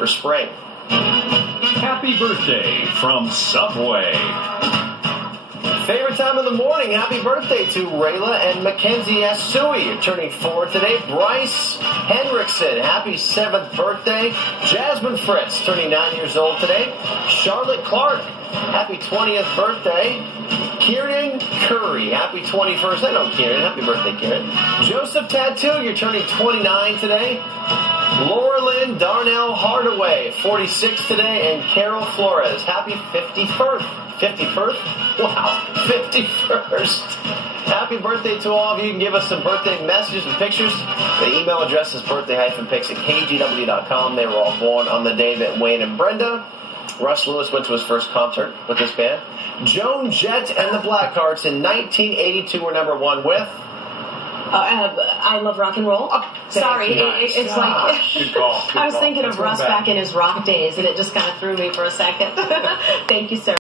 for spring. Happy birthday from Subway. Favorite time of the morning. Happy birthday to Rayla and Mackenzie Asui. You're turning 4 today. Bryce Henriksen, happy 7th birthday. Jasmine Fritz, turning 9 years old today. Charlotte Clark, happy 20th birthday. Kieran Curry, happy 21st. I know Kieran. Happy birthday, Kieran. Joseph Tattoo, you're turning 29 today. Laura Lynn Darnell Hardaway, 46 today. And Carol Flores, happy 51st. 51st? Wow, 51st. Happy birthday to all of you. You can give us some birthday messages and pictures. The email address is birthday-pics@kgw.com. They were all born on the day that Wayne and Brenda. Russ Lewis went to his first concert with this band. Joan Jett and the Blackhearts in 1982 were number 1 with... I Love Rock and Roll. Sorry, it's like... Good call. I was thinking of Russ back in his rock days, and it just kind of threw me for a second. Thank you, sir.